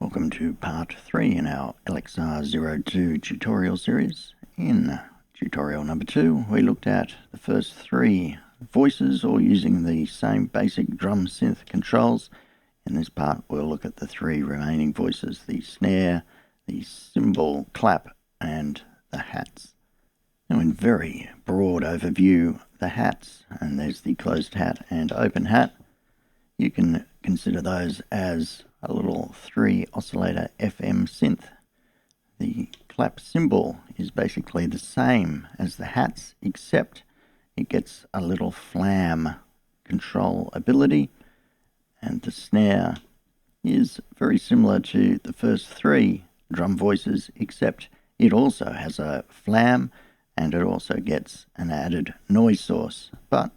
Welcome to part 3 in our LXR-02 tutorial series. In tutorial number 2, we looked at the first 3 voices, all using the same basic drum synth controls. In this part, we'll look at the 3 remaining voices: the snare, the cymbal, clap, and the hats. Now, in very broad overview, the hats, and there's the closed hat and open hat, you can consider those as a little 3 oscillator FM synth. The clap cymbal is basically the same as the hats, except it gets a little Flam control ability, and the snare is very similar to the first 3 drum voices, except it also has a Flam and it also gets an added noise source, but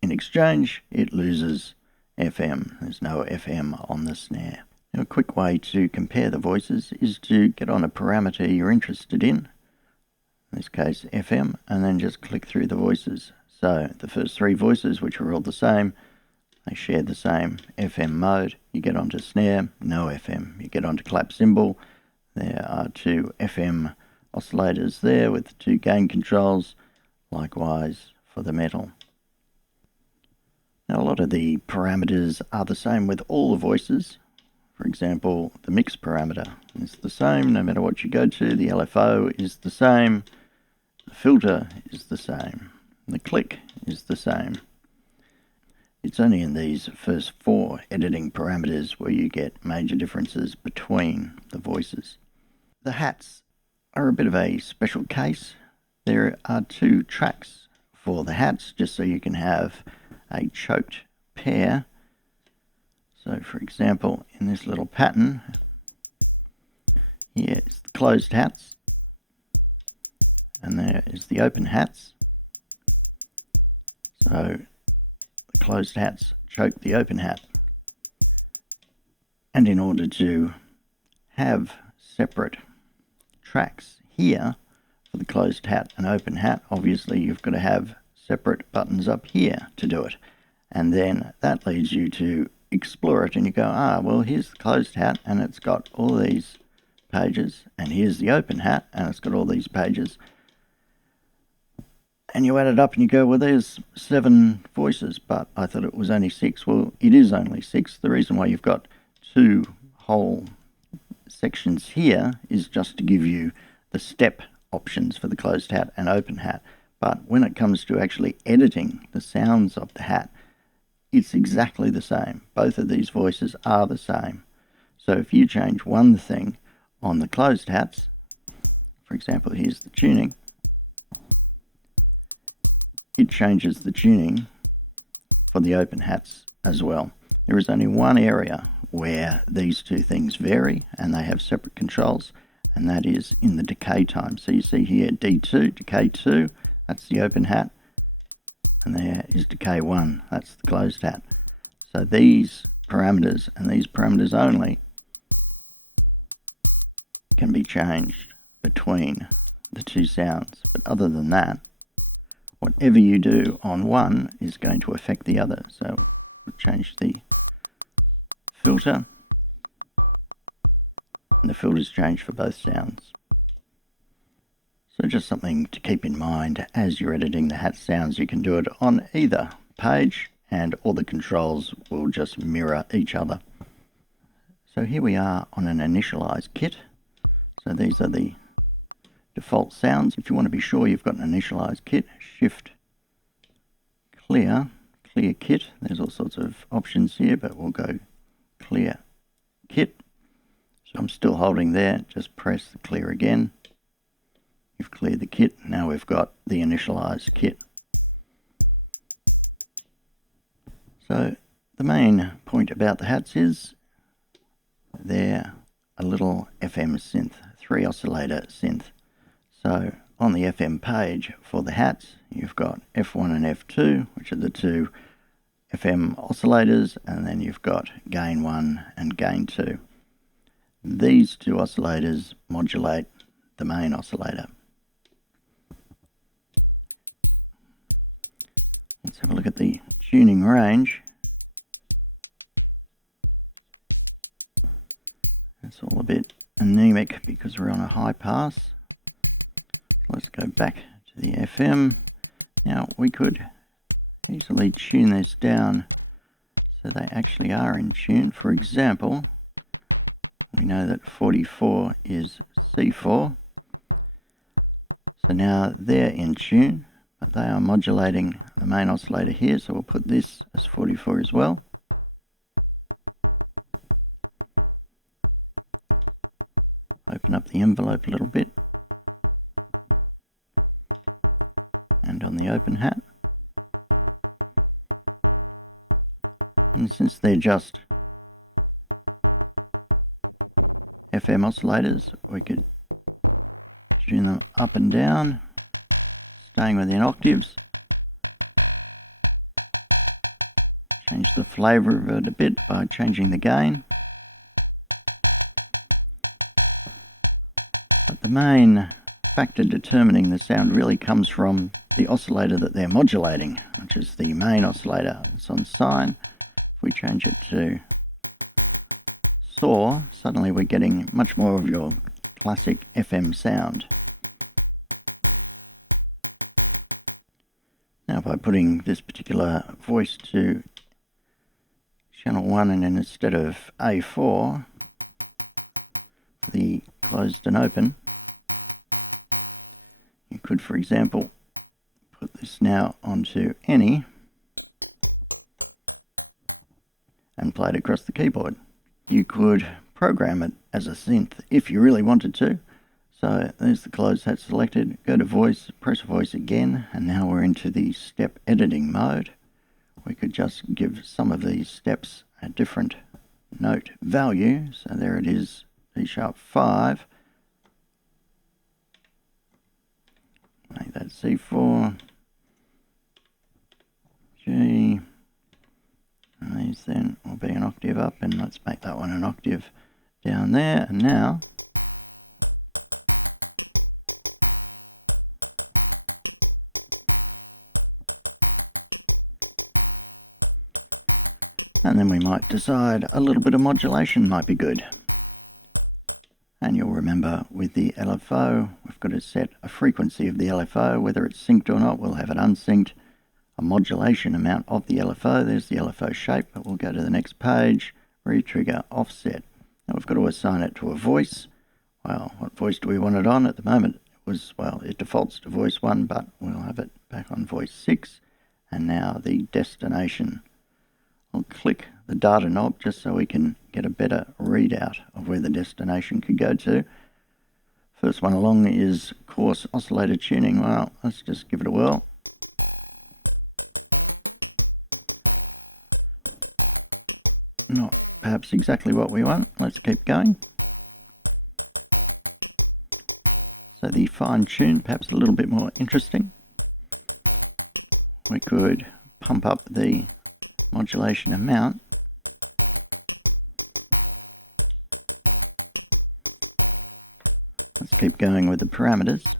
in exchange it loses FM. There's no FM on the snare. Now, a quick way to compare the voices is to get on a parameter you're interested in this case FM, and then just click through the voices. So the first 3 voices, which are all the same, they share the same FM mode. You get onto snare, no FM. You get onto clap cymbal, there are 2 FM oscillators there with 2 gain controls, likewise for the metal. Now, a lot of the parameters are the same with all the voices. For example, the mix parameter is the same no matter what you go to. The LFO is the same. The filter is the same. The click is the same. It's only in these first 4 editing parameters where you get major differences between the voices. The hats are a bit of a special case. There are 2 tracks for the hats, just so you can have a choked pair. So, for example, in this little pattern, here is the closed hats, and there is the open hats. So, the closed hats choke the open hat. And in order to have separate tracks here for the closed hat and open hat, obviously you've got to have separate buttons up here to do it, and then that leads you to explore it, and you go, well, here's the closed hat and it's got all these pages, and here's the open hat and it's got all these pages, and you add it up and you go, well, there's 7 voices, but I thought it was only 6. Well, it is only 6. The reason why you've got 2 whole sections here is just to give you the step options for the closed hat and open hat. But when it comes to actually editing the sounds of the hat, it's exactly the same. Both of these voices are the same. So if you change one thing on the closed hats, for example, here's the tuning, it changes the tuning for the open hats as well. There is only one area where these 2 things vary and they have separate controls, and that is in the decay time. So you see here D2, decay 2, that's the open hat, and there is decay 1, that's the closed hat. So these parameters, and these parameters only, can be changed between the 2 sounds. But other than that, whatever you do on one is going to affect the other. So we'll change the filter, and the filter's changed for both sounds. So just something to keep in mind as you're editing the hat sounds. You can do it on either page and all the controls will just mirror each other. So here we are on an Initialize kit. So these are the default sounds. If you want to be sure you've got an Initialize kit, Shift Clear Kit. There's all sorts of options here, but we'll go Clear Kit. So I'm still holding there, just press the clear again. You've cleared the kit, now we've got the Initialize kit. So the main point about the hats is they're a little FM synth, 3 oscillator synth. So on the FM page for the hats, you've got F1 and F2, which are the 2 FM oscillators, and then you've got gain 1 and gain 2. These 2 oscillators modulate the main oscillator. Let's have a look at the tuning range. It's all a bit anemic because we're on a high pass. Let's go back to the FM. Now we could easily tune this down so they actually are in tune. For example, we know that 44 is C4. So now they're in tune, but they are modulating the main oscillator here, so we'll put this as 44 as well. Open up the envelope a little bit. And on the open hat. And since they're just FM oscillators, we could tune them up and down, staying within octaves. Change the flavour of it a bit by changing the gain. But the main factor determining the sound really comes from the oscillator that they're modulating, which is the main oscillator. It's on sine. If we change it to saw, suddenly we're getting much more of your classic FM sound. Now by putting this particular voice to channel 1 and then instead of A4 for the closed and open, you could, for example, put this now onto any and play it across the keyboard. You could program it as a synth if you really wanted to. So there's the closed hat selected, go to voice, press voice again, and now we're into the step editing mode. We could just give some of these steps a different note value. So there it is, C#5. Make that C4, G, and these then will be an octave up, and let's make that one an octave down there. And now and then we might decide a little bit of modulation might be good. And you'll remember with the LFO, we've got to set a frequency of the LFO, whether it's synced or not. We'll have it unsynced, a modulation amount of the LFO. There's the LFO shape, but we'll go to the next page, retrigger offset. Now we've got to assign it to a voice. Well, what voice do we want it on? At the moment, it was, well, it defaults to voice 1, but we'll have it back on voice 6. And now the destination. I'll click the data knob just so we can get a better readout of where the destination could go to. First one along is coarse oscillator tuning. Well, let's just give it a whirl. Not perhaps exactly what we want. Let's keep going. So the fine tune, perhaps a little bit more interesting. We could pump up the modulation amount. Let's keep going with the parameters.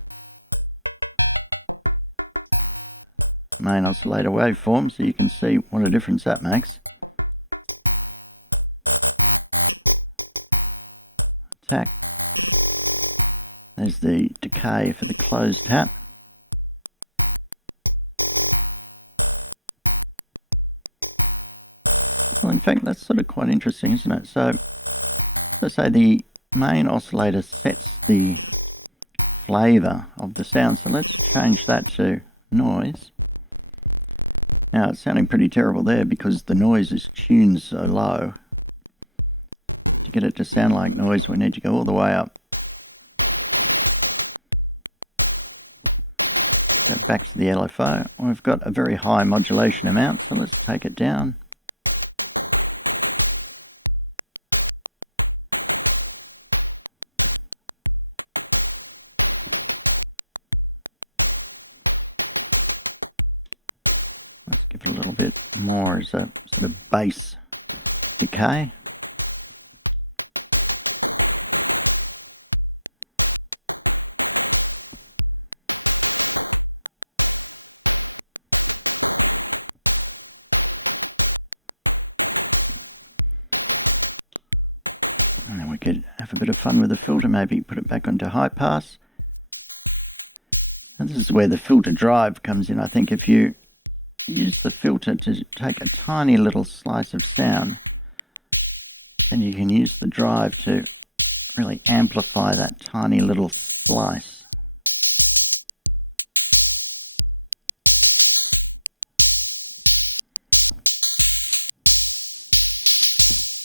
Main oscillator waveform, so you can see what a difference that makes. Attack. There's the decay for the closed hat. Well, in fact, that's sort of quite interesting, isn't it? So, let's say the main oscillator sets the flavour of the sound. So let's change that to noise. Now, it's sounding pretty terrible there because the noise is tuned so low. To get it to sound like noise, we need to go all the way up. Go back to the LFO. We've got a very high modulation amount, so let's take it down. Let's give it a little bit more as a sort of bass decay. And then we could have a bit of fun with the filter, maybe put it back onto high pass. And this is where the filter drive comes in. I think if you use the filter to take a tiny little slice of sound, then you can use the drive to really amplify that tiny little slice.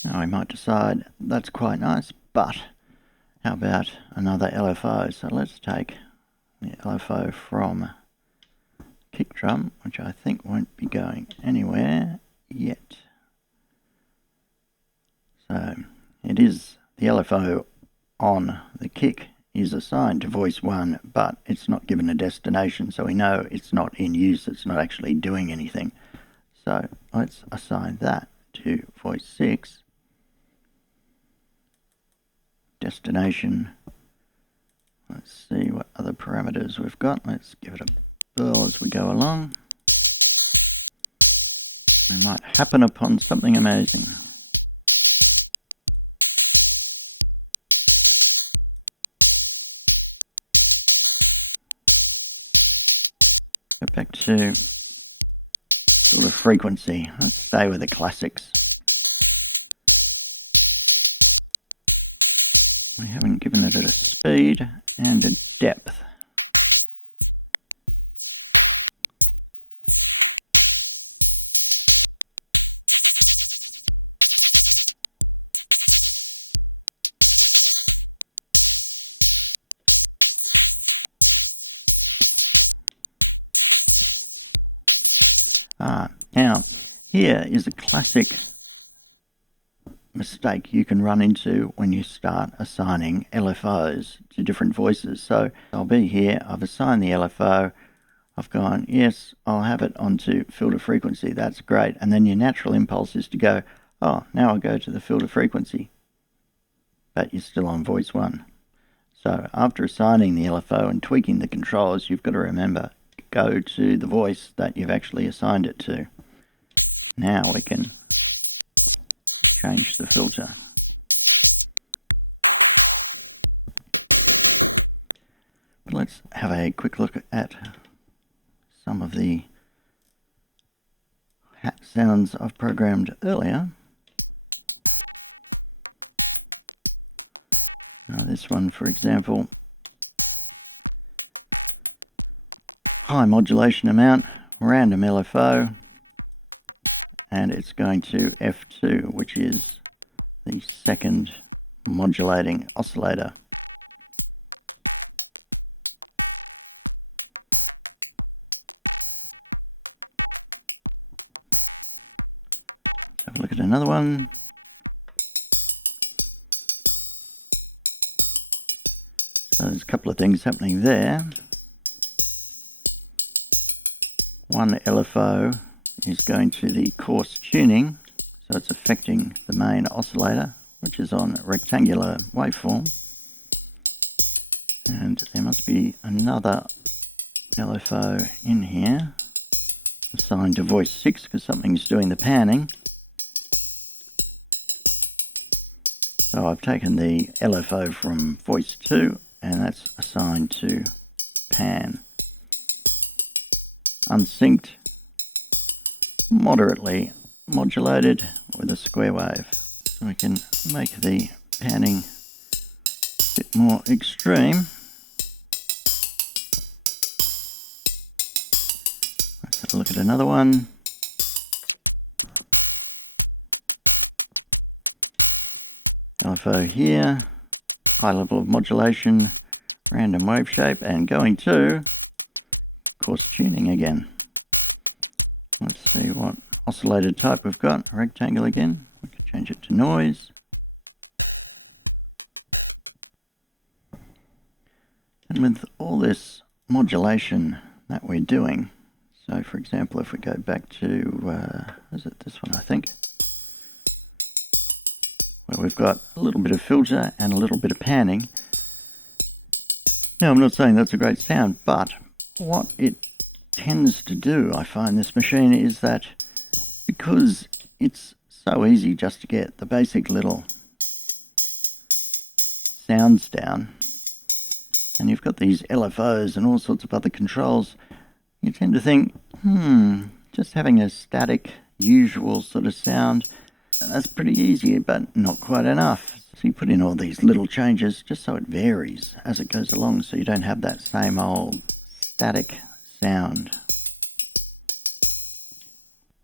Now we might decide that's quite nice, but how about another LFO? So let's take the LFO from kick drum, which I think won't be going anywhere yet. So it is the LFO on the kick is assigned to voice 1, but it's not given a destination, so we know it's not in use, it's not actually doing anything. So let's assign that to voice 6. Destination. Let's see what other parameters we've got. Let's give it a burl as we go along. We might happen upon something amazing. Go back to sort of frequency. Let's stay with the classics. We haven't given it a speed and a depth. Now, here is a classic mistake you can run into when you start assigning LFOs to different voices. So I'll be here, I've assigned the LFO, I've gone, yes, I'll have it onto filter frequency, that's great. And then your natural impulse is to go, oh, now I'll go to the filter frequency. But you're still on voice 1. So after assigning the LFO and tweaking the controls, you've got to remember, go to the voice that you've actually assigned it to. Now we can change the filter. But let's have a quick look at some of the sounds I've programmed earlier. Now this one, for example, high modulation amount, random LFO, and it's going to F2, which is the second modulating oscillator. Let's have a look at another one. So there's a couple of things happening there. One LFO is going to the coarse tuning, so it's affecting the main oscillator, which is on rectangular waveform. And there must be another LFO in here assigned to voice 6 because something's doing the panning. So I've taken the LFO from voice 2 and that's assigned to pan. Unsynced, moderately modulated with a square wave. So we can make the panning a bit more extreme. Let's have a look at another one. LFO here, high level of modulation, random wave shape, and going to coarse tuning again. Let's see what oscillator type we've got. Rectangle again. We can change it to noise. And with all this modulation that we're doing, so for example, if we go back to, is it this one I think, where we've got a little bit of filter and a little bit of panning. Now I'm not saying that's a great sound, but what it tends to do, I find this machine, is that because it's so easy just to get the basic little sounds down, and you've got these LFOs and all sorts of other controls, you tend to think, just having a static, usual sort of sound, that's pretty easy, but not quite enough. So you put in all these little changes just so it varies as it goes along, so you don't have that same old static sound.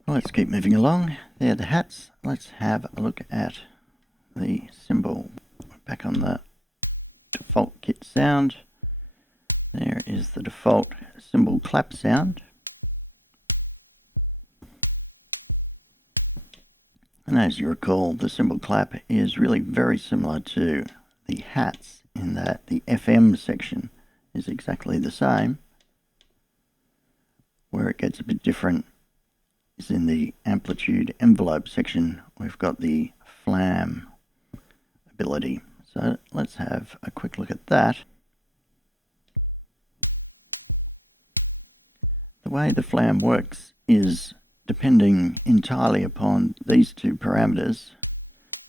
Well, let's keep moving along. There are the hats. Let's have a look at the cymbal. Back on the default kit sound. There is the default cymbal clap sound. And as you recall, the cymbal clap is really very similar to the hats in that the FM section is exactly the same. Where it gets a bit different is in the amplitude envelope section. We've got the Flam ability. So let's have a quick look at that. The way the Flam works is depending entirely upon these two parameters,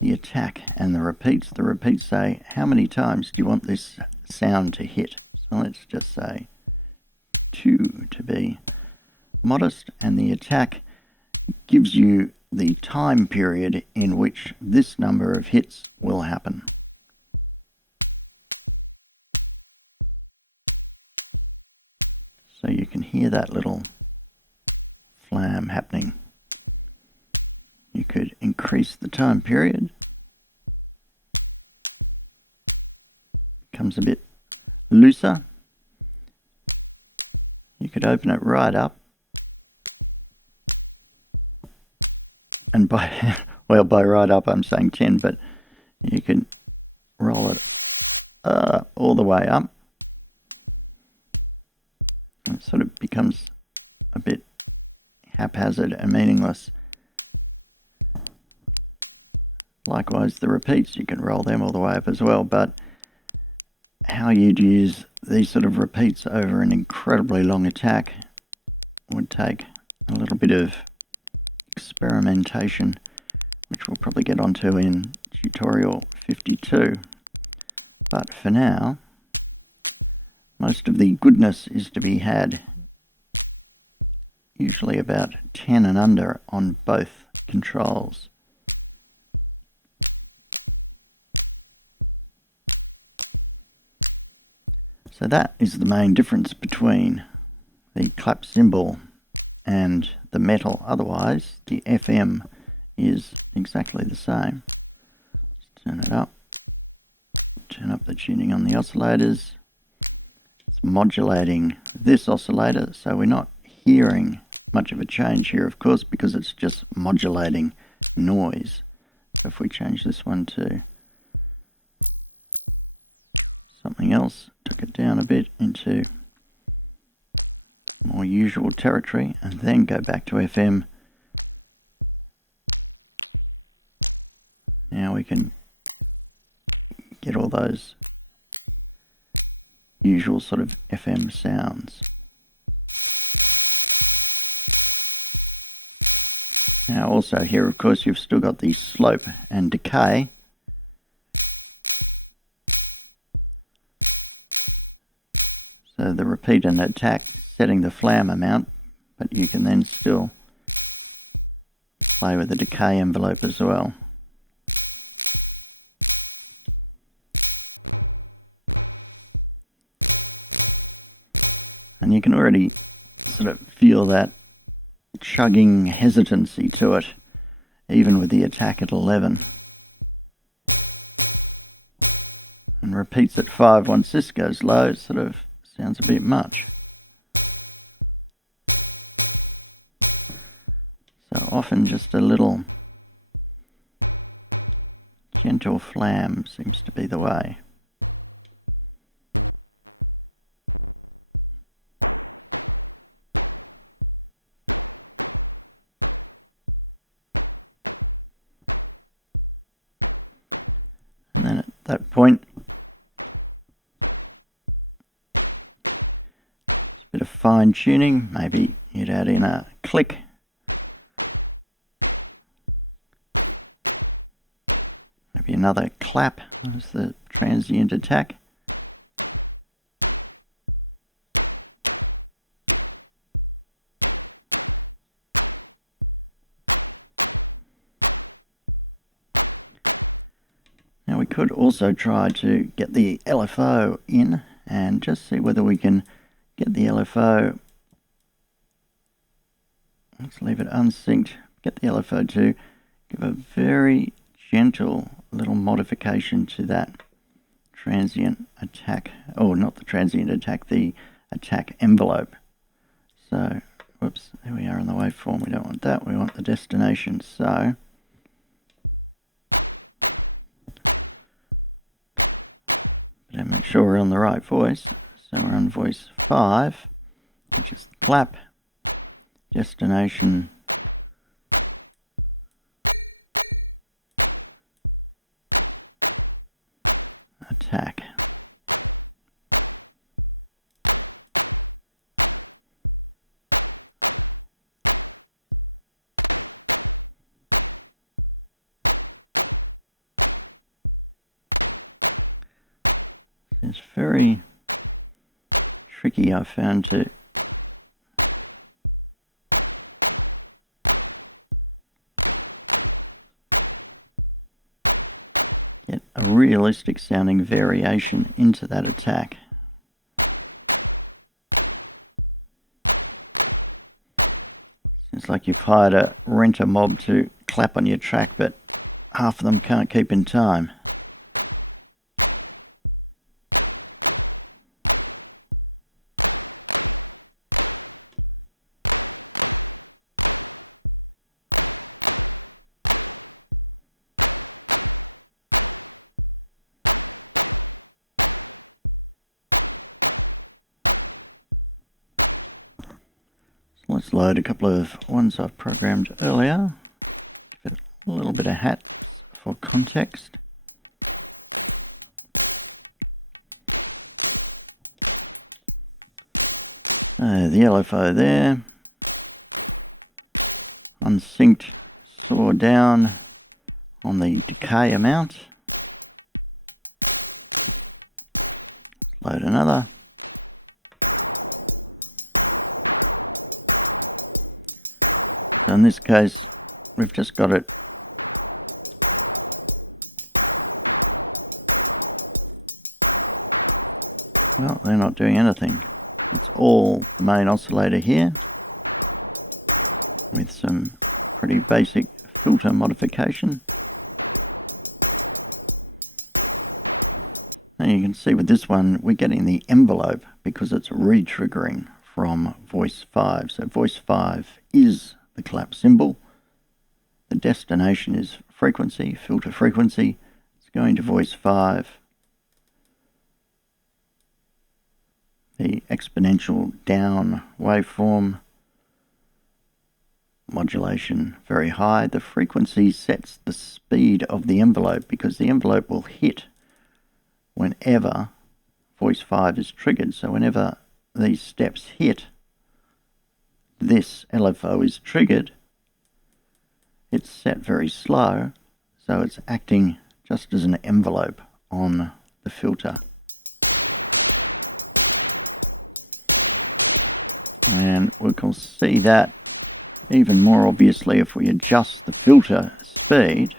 the attack and the repeats. The repeats say, how many times do you want this sound to hit? So let's just say 2 to be modest, and the attack gives you the time period in which this number of hits will happen. So you can hear that little flam happening. You could increase the time period. Becomes a bit looser. You could open it right up. And by right up I'm saying 10, but you can roll it all the way up. And it sort of becomes a bit haphazard and meaningless. Likewise, the repeats, you can roll them all the way up as well, but how you'd use these sort of repeats over an incredibly long attack would take a little bit of experimentation, which we'll probably get onto in tutorial 52. But for now, most of the goodness is to be had usually about 10 and under on both controls. So that is the main difference between the clap cymbal and the metal. Otherwise, the FM is exactly the same. Let's turn it up. Turn up the tuning on the oscillators. It's modulating this oscillator, so we're not hearing much of a change here, of course, because it's just modulating noise. So if we change this one to something else, took it down a bit into more usual territory, and then go back to FM. Now we can get all those usual sort of FM sounds. Now also here, of course, you've still got the slope and decay. So the repeat and attack setting the flam amount, but you can then still play with the decay envelope as well. And you can already sort of feel that chugging hesitancy to it, even with the attack at 11. And repeats at 5 once this goes low, it sort of sounds a bit much. So often just a little gentle flam seems to be the way. And then at that point, it's a bit of fine tuning. Maybe you'd add in a click. Maybe another clap as the transient attack. Now we could also try to get the LFO in and just see whether we can get the LFO. Let's leave it unsynced. Get the LFO to give a very gentle little modification to that transient attack, or not the transient attack, the attack envelope. So, whoops, there we are in the waveform. We don't want that, we want the destination. So, better make sure we're on the right voice. So we're on voice 5, which is the clap, destination, attack. It's very tricky, I found, to get a realistic sounding variation into that attack. It's like you've hired a renter mob to clap on your track, but half of them can't keep in time. Let's load a couple of ones I've programmed earlier. Give it a little bit of hats for context. The LFO there. Unsynced saw down on the decay amount. Load another. So in this case, we've just got it well, they're not doing anything. It's all the main oscillator here with some pretty basic filter modification. Now you can see with this one, we're getting the envelope because it's retriggering from voice 5. So voice 5 is the clap cymbal. The destination is frequency, filter frequency. It's going to voice 5. The exponential down waveform, modulation very high. The frequency sets the speed of the envelope because the envelope will hit whenever voice 5 is triggered. So whenever these steps hit, this LFO is triggered. It's set very slow, so it's acting just as an envelope on the filter. And we can see that even more obviously if we adjust the filter speed.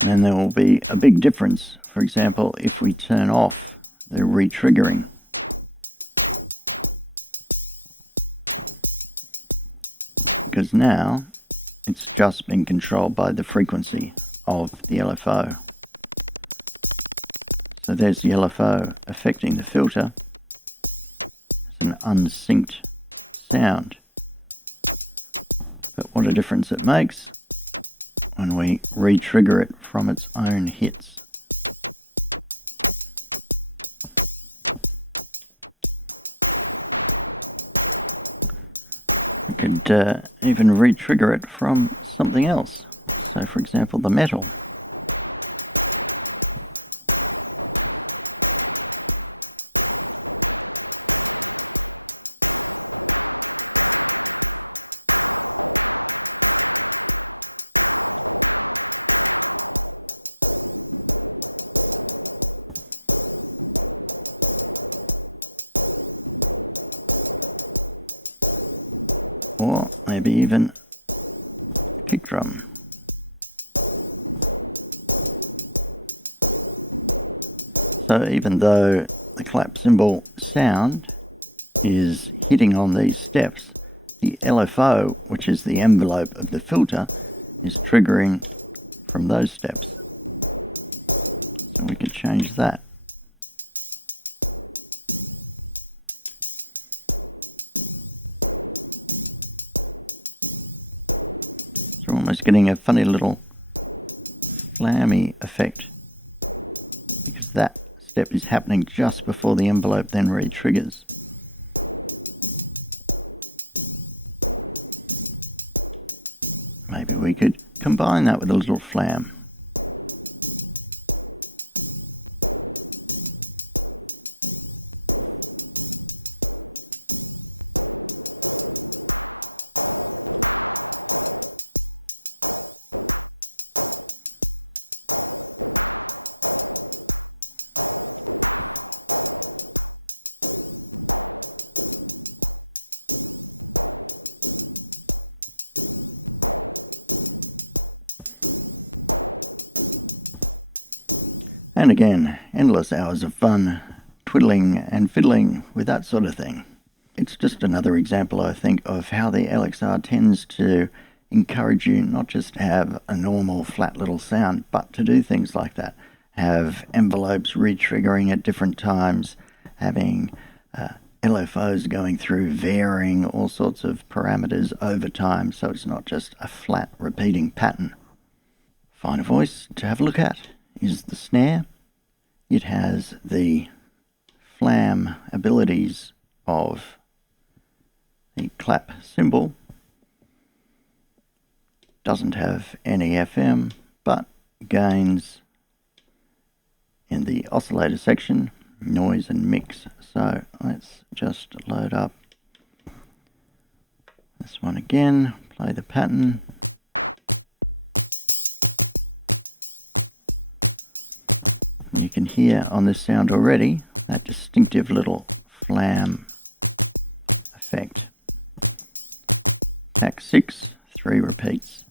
And then there will be a big difference, for example, if we turn off the retriggering. Because now it's just being controlled by the frequency of the LFO. So there's the LFO affecting the filter. It's an unsynced sound. But what a difference it makes when we re-trigger it from its own hits. We could even re-trigger it from something else. So for example, the metal. or maybe even a kick drum. So even though the clap cymbal sound is hitting on these steps, the LFO, which is the envelope of the filter, is triggering from those steps. So we can change that. So we're almost getting a funny little flammy effect, because that step is happening just before the envelope then re-triggers. Maybe we could combine that with a little flam. And again, endless hours of fun twiddling and fiddling with that sort of thing. It's just another example, I think, of how the LXR tends to encourage you not just to have a normal flat little sound, but to do things like that. Have envelopes re-triggering at different times, having LFOs going through, varying all sorts of parameters over time, so it's not just a flat repeating pattern. Final voice to have a look at is the snare. It has the flam abilities of the clap cymbal. Doesn't have any FM, but gains in the oscillator section, noise and mix. So let's just load up this one again, play the pattern. You can hear on this sound already that distinctive little flam effect. Tack 6, 3 repeats.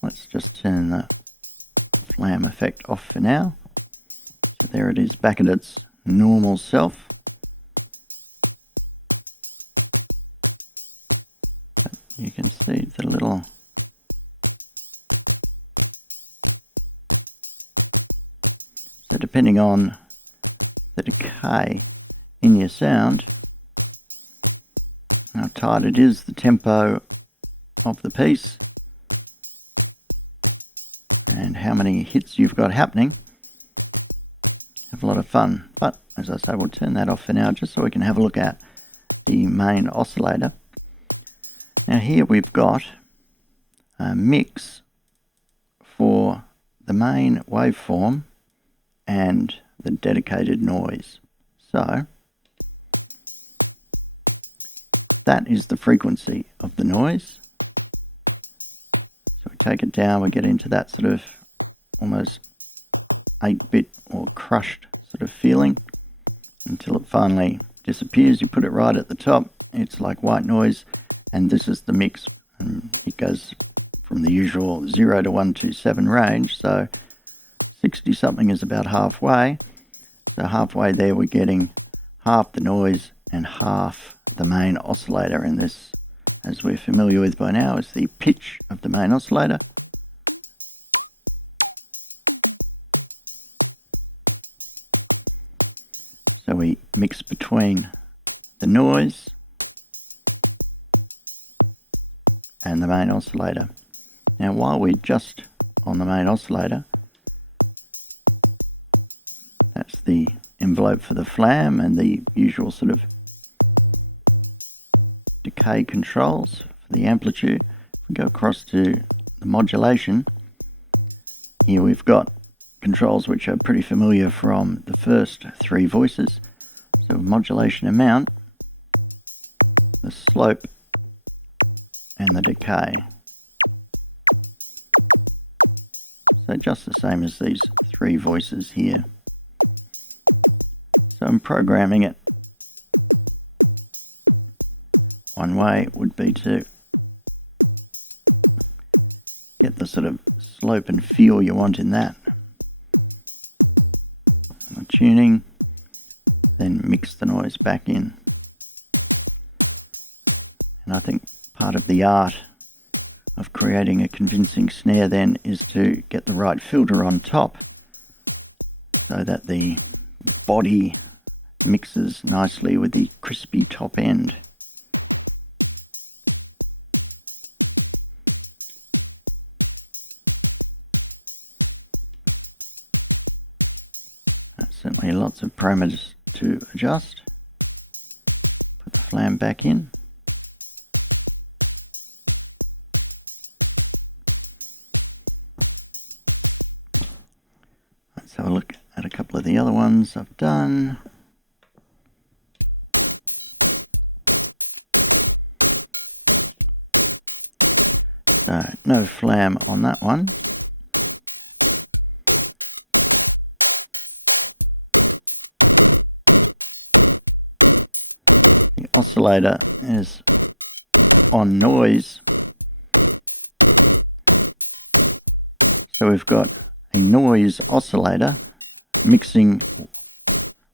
Let's just turn the flam effect off for now. So there it is back at its normal self. But you can see the little so depending on the decay in your sound, how tight it is, the tempo of the piece, and how many hits you've got happening, have a lot of fun. But as I say, we'll turn that off for now just so we can have a look at the main oscillator. Now here we've got a mix for the main waveform and the dedicated noise. So that is the frequency of the noise. So we take it down, we get into that sort of almost 8-bit or crushed sort of feeling until it finally disappears. You put it right at the top, it's like white noise, and this is the mix. And it goes from the usual 0 to 127 range, so 60 something is about halfway. So halfway there we're getting half the noise and half the main oscillator, and this, as we're familiar with by now, is the pitch of the main oscillator. So we mix between the noise and the main oscillator. Now while we're just on the main oscillator, that's the envelope for the flam and the usual sort of decay controls for the amplitude. If we go across to the modulation, here we've got controls which are pretty familiar from the first 3 voices. So modulation amount, the slope, and the decay. So just the same as these 3 voices here. So I'm programming it One way would be to get the sort of slope and feel you want in that. The tuning, then mix the noise back in. And I think part of the art of creating a convincing snare then is to get the right filter on top so that the body mixes nicely with the crispy top end. Certainly lots of parameters to adjust. Put the Flam back in. Let's have a look at a couple of the other ones I've done. So no Flam on that one. Oscillator is on noise, so we've got a noise oscillator mixing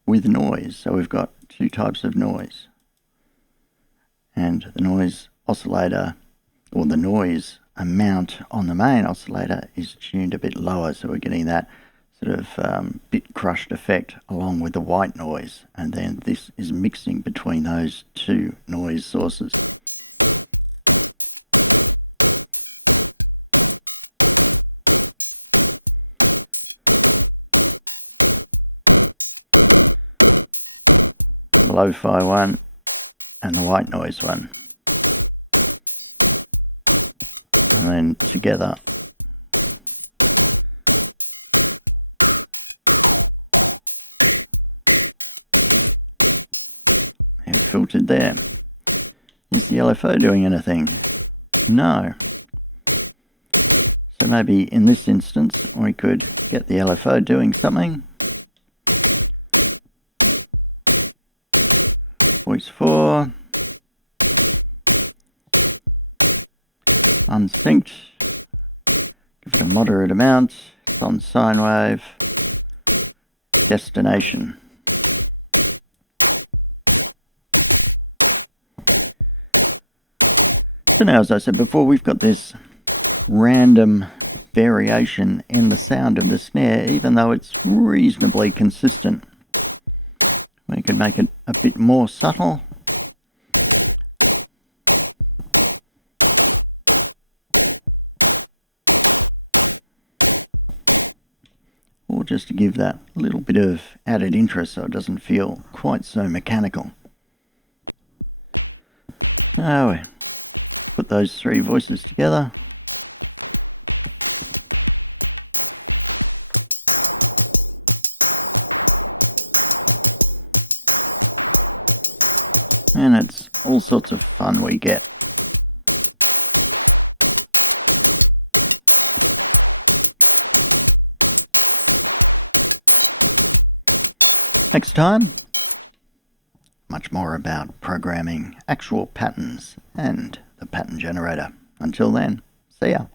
with noise, so we've got two types of noise, and the noise oscillator, or the noise amount on the main oscillator, is tuned a bit lower, so we're getting that sort of bit crushed effect along with the white noise, and then this is mixing between those two noise sources. The lo-fi one and the white noise one, and then together they're filtered there. Is the LFO doing anything? No. So maybe in this instance we could get the LFO doing something. Voice 4, unsynced, give it a moderate amount, it's on sine wave, destination. So now, as I said before, we've got this random variation in the sound of the snare, even though it's reasonably consistent. We could make it a bit more subtle. Or just to give that little bit of added interest so it doesn't feel quite so mechanical. So, put those three voices together. And it's all sorts of fun we get. Next time, much more about programming actual patterns and the pattern generator. Until then, see ya.